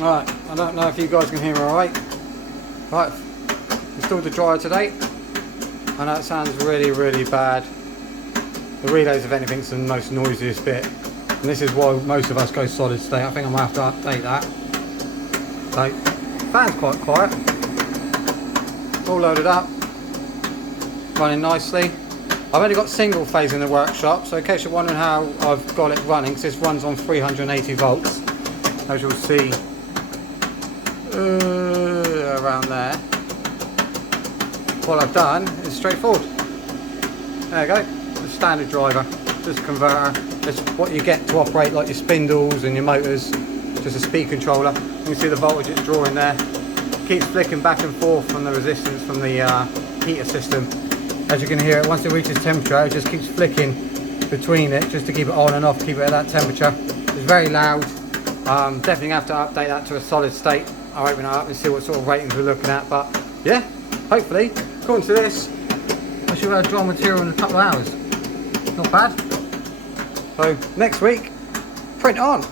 Alright, I don't know if you guys can hear me alright. Right, installed the dryer today. I know it sounds really bad. The relays, if anything, is the most noisiest bit. And this is why most of us go solid state. I think I'm going to have to update that. So, fan's quite quiet. All loaded up. Running nicely. I've only got single phase in the workshop, so in case you're wondering how I've got it running, because this runs on 380 volts, as you'll see around there. What I've done is straightforward. There you go, the standard driver, just a converter. It's what you get to operate like your spindles and your motors, just a speed controller. You can see the voltage it's drawing there. Keeps flicking back and forth from the resistance from the heater system. As you can hear it, once it reaches temperature, it just keeps flicking between it just to keep it on and off, keep it at that temperature. It's very loud. Definitely have to update that to a solid state. I'll open it up and see what sort of ratings we're looking at. But yeah, hopefully, according to this, I should have dry material in a couple of hours. Not bad. So next week, print on.